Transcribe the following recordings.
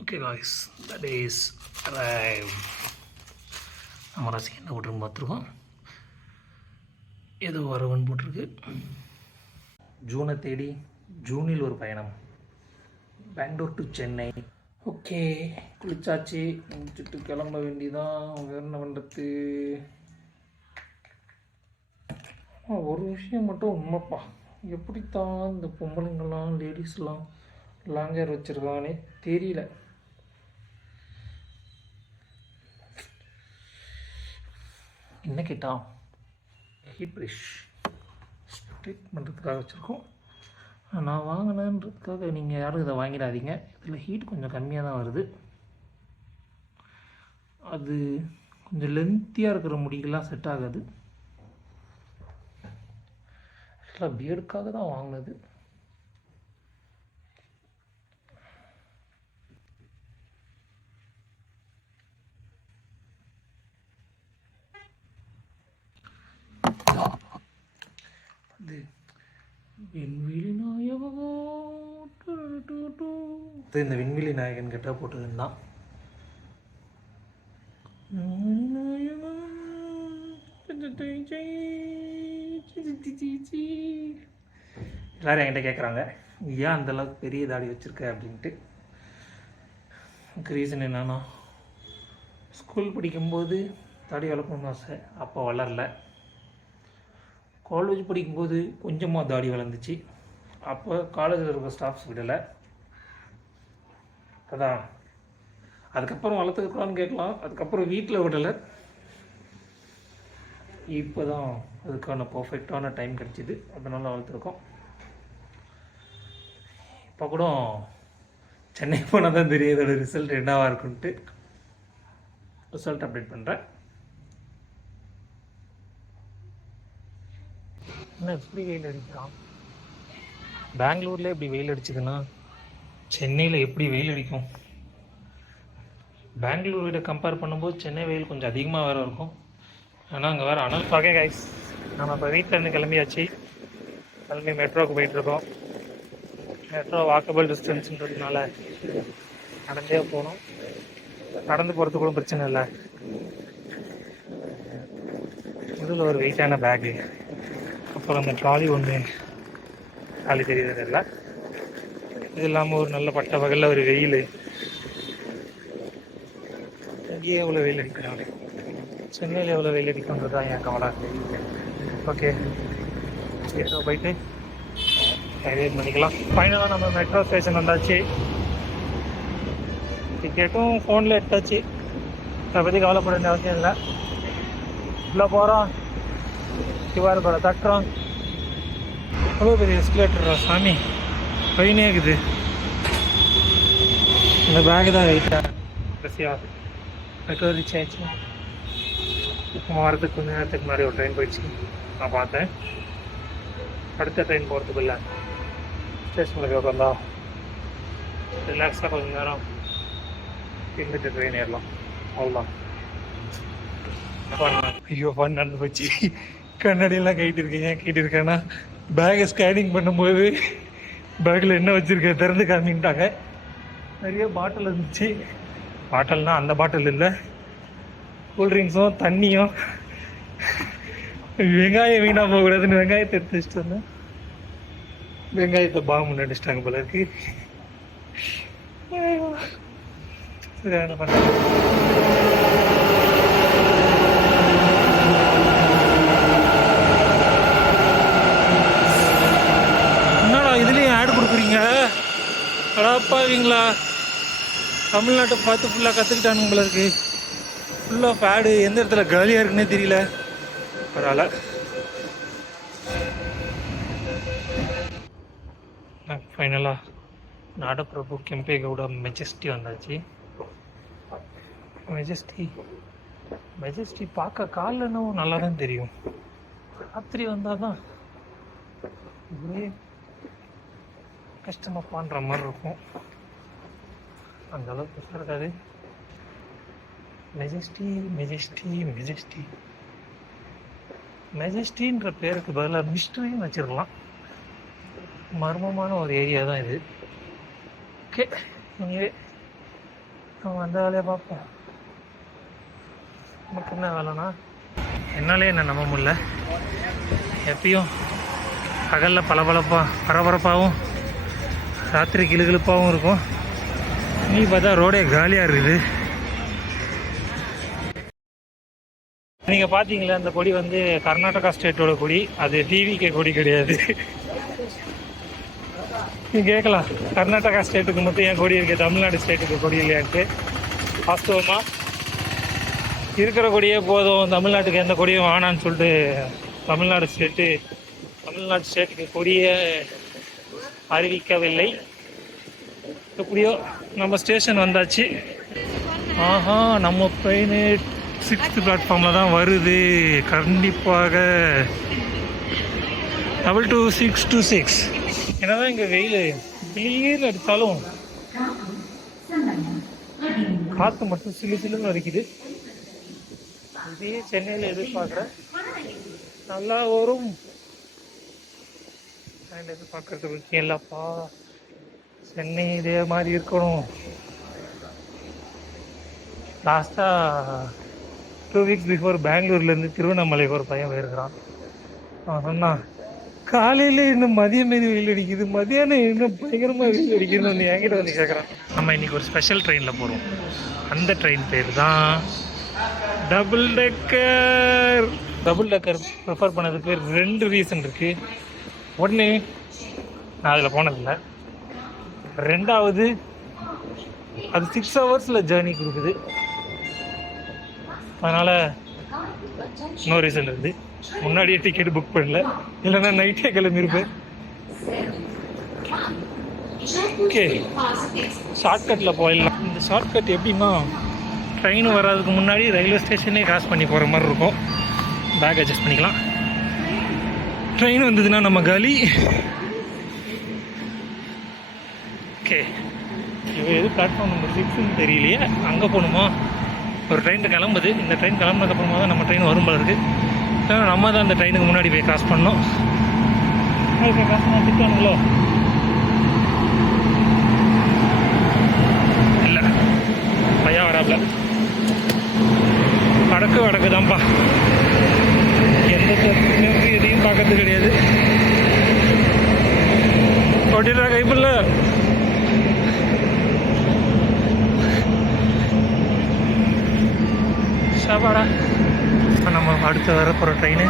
Okay guys, the days arrive. நம்ம ராசி என்ன போட்டுருன்னு பார்த்துருக்கோம். ஏதோ வரவன் போட்டிருக்கு. ஜூனை தேடி ஜூனில் ஒரு பயணம், பெங்களூர் டு சென்னை. ஓகே, குளிச்சாச்சு, முடிச்சுட்டு கிளம்ப வேண்டியதான். வேறு என்ன பண்ணுறது? ஒரு விஷயம் மட்டும் உண்மைப்பா, எப்படித்தான் இந்த பொம்பளைங்கள்லாம் லேடிஸ்லாம் லாங் ஹேர் வச்சுருக்கானே தெரியல. என்ன கேட்டால் ஹீட் ப்ரஷ் ஸ்ட்ரிக் பண்ணுறதுக்காக வச்சுருக்கோம். நான் வாங்கினேன்றதுக்காக நீங்கள் யாரும் இதை வாங்கிடாதீங்க. இதில் ஹீட் கொஞ்சம் கம்மியாக தான் வருது. அது கொஞ்சம் லென்த்தியாக இருக்கிற முடிக்கெல்லாம் செட் ஆகாது. ஆக்சுவலாக பியர்டுக்காக தான் வாங்கினது. அது விண்வெளி நாயகோ இந்த விண்வெளி நாயகன் கிட்ட போட்டதுன்னு தான். எல்லாரும் என்கிட்ட கேட்குறாங்க, ஏன் அந்தளவுக்கு பெரிய தாடி வச்சுருக்க அப்படின்ட்டு. ரீசன் என்னன்னா, ஸ்கூல் படிக்கும்போது தாடி வளர்க்கணும்னு ஆசை, அப்போ வளரல. காலேஜ் படிக்கும்போது கொஞ்சமாக தாடி வளர்ந்துச்சு, அப்போ காலேஜில் இருக்க ஸ்டாஃப்ஸ் விடலை. அதான் அதுக்கப்புறம் வளர்த்துக்கலான்னு கேட்கலாம், அதுக்கப்புறம் வீட்டில் விடலை. இப்போ தான் அதுக்கான பர்ஃபெக்டான டைம் கிடச்சிது, அதனால வளர்த்துருக்கோம். இப்போ கூட சென்னை போனால் தான் தெரியும் இதோட ரிசல்ட் என்னவாக இருக்குன்ட்டு. ரிசல்ட் அப்டேட் பண்ணுறேன். என்ன எப்படி வெயில் அடிக்கிறான்? பெங்களூரில் எப்படி வெயில் அடிச்சுதுன்னா சென்னையில் எப்படி வெயில் அடிக்கும்? பெங்களூரை கம்பேர் பண்ணும்போது சென்னை வெயில் கொஞ்சம் அதிகமாக வேறு இருக்கும். ஆனால் அங்கே வேறு அனல். ஓகே கைஸ், நம்ம இப்போ வீட்டிலேருந்து கிளம்பியாச்சு. கிளம்பி மெட்ரோவுக்கு போயிட்டுருக்கோம். மெட்ரோ வாக்கபிள் டிஸ்டன்ஸுன்றதுனால நடந்தே போகணும். நடந்து போகிறது கூட பிரச்சனை இல்லை. இதில் ஒரு வெயிட்டான பேக்கு, அப்புறம் அந்த ட்ராலி ஒன்று ட்ராலி தெரியுறது இல்லை. இது இல்லாமல் ஒரு நல்ல பட்ட பகலில் ஒரு வெயில். இங்கேயே எவ்வளோ வெயில் அடிக்கிறாங்க, சென்னையில் எவ்வளோ வெயில் அடிக்குன்றது தான் என் கவலை. ஓகே, ஏதோ போயிட்டு வெயிட் பண்ணிக்கலாம். ஃபைனலாக நம்ம மெட்ரோ ஸ்டேஷன் வந்தாச்சு. டிக்கெட்டும் ஃபோனில் எடுத்தாச்சு, அதை பற்றி கவலைப்பட வேண்டிய அவசியம் இல்லை. உள்ளே போகிறோம், கியூஆர் கோடை தட்டுறோம். எவ்வளோ பெரிய எஸ்கலேட்டரா சாமி, பையனே இருக்குது. இந்த பேக்கு தான் வெயிட்டாக கடைசியாக மெட்ரோ ரீச் ஆயிடுச்சு. வரதுக்கு கொஞ்சம் நேரத்துக்கு முன்னாடி ஒரு ட்ரெயின் போயிடுச்சு, நான் பார்த்தேன். அடுத்த ட்ரெயின் போகிறதுக்குள்ள ஸ்டேஷனில் போய் உட்காந்தா ரிலாக்ஸாக கொஞ்சம் நேரம் இருந்துட்டு ட்ரெயின் ஏறலாம். அவ்வளோதான். ஐயோ ஃபன் நடந்து போச்சு. கண்ணாடியெல்லாம் கைட்டு இருக்கேன்னா பேகை ஸ்கேனிங் பண்ணும்போது பேக்கில் என்ன வச்சுருக்கேன் திறந்து காமிக்கிட்டாங்க. நிறைய பாட்டில் இருந்துச்சு. பாட்டில்னால் அந்த பாட்டில் இல்லை, கூல்ட்ரிங்க்ஸும் தண்ணியும். வெங்காயம் வீணாக போகக்கூடாதுன்னு வெங்காயத்தை எடுத்து வச்சுட்டு வந்தேன். வெங்காயத்தை பாம்பு நடிச்சிட்டாங்க போல இருக்கு. சரி, என்ன பண்ண. அடாப்பாவீங்களா, தமிழ்நாட்டை பார்த்து ஃபுல்லாக கற்றுக்கிட்டானுங்க போல இருக்கு. ஃபுல்லாக பேடு எந்த இடத்துல காலியாக இருக்குன்னே தெரியல. பரவாயில்ல. ஃபைனலாக நாடப்பிரபு கெம்பேகவுட மெஜஸ்டி வந்தாச்சு. மெஜஸ்டி பார்க்க காலில் என்னவோ நல்லா தான் தெரியும், ராத்திரி வந்தால் தான் ஒரே கஷ்டமாக பண்ணுற மாதிரி இருக்கும். அந்த அளவுக்கு பெருசாக இருக்காது. மெஜஸ்டின்ற பேருக்கு பதிலாக மிஸ்ட்ரின்னு வச்சிருக்கலாம். மர்மமான ஒரு ஏரியா தான் இது. ஓகே, அவங்க அந்த வேலையை பார்ப்போம். நமக்கு என்ன வேலைனா என்னாலே என்ன நம்ப முடியல. எப்பயும் பகலில் பரபரப்பாகவும் ராத்திரி கிளுகிழுப்பாகவும் இருக்கும். நீ பார்த்தா ரோடே காலியாக இருக்குது. நீங்கள் பார்த்தீங்களா அந்த கொடி வந்து கர்நாடகா ஸ்டேட்டோட கொடி, அது டிவிகே கொடி கிடையாது. நீங்கள் கேட்கலாம் கர்நாடகா ஸ்டேட்டுக்கு மட்டும் ஏன் கொடி இருக்குது, தமிழ்நாடு ஸ்டேட்டுக்கு கொடி இல்லையான்ட்டு. வாஸ்தவமாக இருக்கிற கொடியே போதும், தமிழ்நாட்டுக்கு எந்த கொடியும் வேணான்னு சொல்லிட்டு தமிழ்நாடு ஸ்டேட்டுக்கு கொடியை அறிவிக்கவில்லை. எப்படியோ நம்ம ஸ்டேஷன் வந்தாச்சு. ஆஹா, நம்ம ட்ரெயின் 6th பிளாட்ஃபார்மில் தான் வருது. கண்டிப்பாக 22626. என்னதான் இங்கே வெயில் கிளீர் அடித்தாலும் காற்று மட்டும் சில்லுன்னு அடிக்குது. இதே சென்னையில் எதிர்பார்க்குறேன், நல்லா வரும் எதிர்பார்க்கறதுக்கு. இல்லைப்பா, சென்னை இதே மாதிரி இருக்கணும். லாஸ்ட்டாக 2 weeks பிஃபோர் பெங்களூர்லேருந்து திருவண்ணாமலைக்கு ஒரு பையன் போயிருக்கிறான். அவன் சொன்னான், காலையில் இன்னும் மதியம் மீது வெயில் அடிக்குது, மதியானம் இன்னும் பயங்கரமாக வெயில் அடிக்குதுன்னு வந்து என்கிட்ட வந்து கேட்குறான். நம்ம இன்றைக்கி ஒரு ஸ்பெஷல் ட்ரெயினில் போகிறோம். அந்த ட்ரெயின் பேர் தான் டபுள் டெக்கர். ப்ரிஃபர் பண்ணதுக்கு 2 ரீசன் இருக்குது. ஒன்று, நான் அதில் போனதில்லை. 2வது, அது 6 hours ஜேர்னி கொடுக்குது. அதனால் இன்னொரு ரீசன் இருக்குது. முன்னாடியே டிக்கெட் புக் பண்ணல, இல்லைன்னா நைட்டே கிளம்பியிருப்பேன். ஓகே, ஷார்ட்கட்டில் போயிடலாம். இந்த ஷார்ட்கட் எப்படின்னா, ட்ரெயின் வராதுக்கு முன்னாடி ரயில்வே ஸ்டேஷனே கிராஸ் பண்ணி போகிற மாதிரி இருக்கும். பேக் அட்ஜஸ்ட் பண்ணிக்கலாம். ட்ரெயின் வந்ததுன்னா நம்ம காலி. ஓகே, எது பிளாட்ஃபார்ம் நம்பர் 6ன்னு தெரியலையே, அங்கே போகணுமா? ஒரு ட்ரெயின் கிளம்புது. இந்த ட்ரெயின் கிளம்புனதுக்கப்புறமா தான் நம்ம ட்ரெயின் வரும் போல இருக்குது. இல்லைன்னா நம்ம தான் அந்த ட்ரெயினுக்கு முன்னாடி போய் கிராஸ் பண்ணோம். கிராஸ் பண்ண திட்டானுங்களோ இல்லை, பையா வராப்ல. வடக்கு தான்ப்பா, எந்த எதையும் பார்க்கறது கிடையாது. ஓட்டிடுறா கைப்பில்ல. சாப்பாடா நம்ம அடுத்து வர போகிற ட்ரெயின்.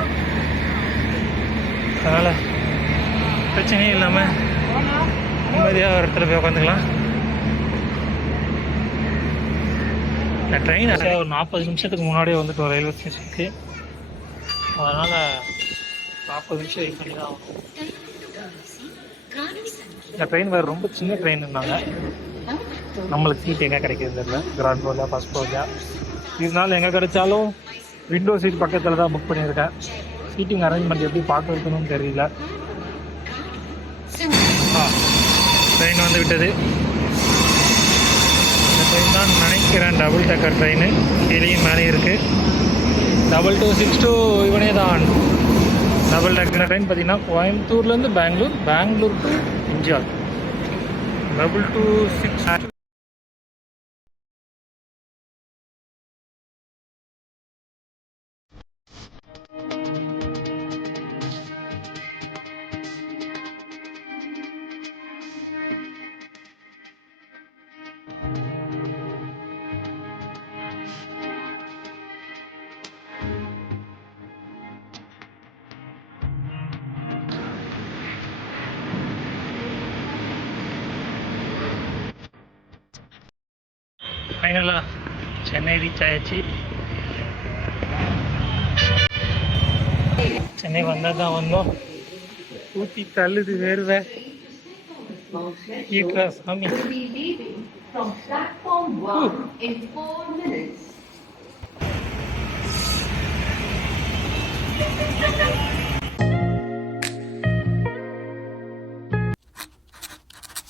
அதனால் பிரச்சனையே இல்லாமல் நிம்மதியாக ஒரு இடத்துல போய் உட்காந்துக்கலாம். இந்த ட்ரெயின் ஒரு 40 நிமிஷத்துக்கு முன்னாடியே வந்துட்டு ரயில்வே ஸ்டேஷனுக்கு. அதனால் 40 நிமிஷம் வெயிட் பண்ணி தான் ஆகும். இந்த ட்ரெயின் வேறு ரொம்ப சின்ன ட்ரெயின்னாங்க. நம்மளுக்கு சீட் எங்கே கிடைக்கிறது இல்லை, கிராண்ட் ரோலா ஃபஸ்ட் ரோலா. இதனால எங்கே கிடைச்சாலும் விண்டோ சீட் பக்கத்தில் தான் புக் பண்ணியிருக்கேன். சீட்டிங் அரேஞ்ச்மெண்ட் எப்படி பார்க்க வைக்கணும்னு தெரியல. ட்ரெயின் வந்து விட்டது. இந்த ட்ரெயின் தான் நினைக்கிறேன் டபுள் டெக்கர் ட்ரெயின். கீழேயும் மேலே இருக்குது. 2262 இவனே தான் டபுள் டெக்கர் ட்ரெயின். பார்த்தீங்கன்னா கோயம்புத்தூர்லேருந்து பெங்களூர் டு எம்ஜிஆர் 2226. ஃபைனலாக சென்னை ரீச் ஆயாச்சு. சென்னை வந்தால் தான் வந்தோம். ஊற்றி தள்ளுது வேர்வை. ஈட்ரா சாமி.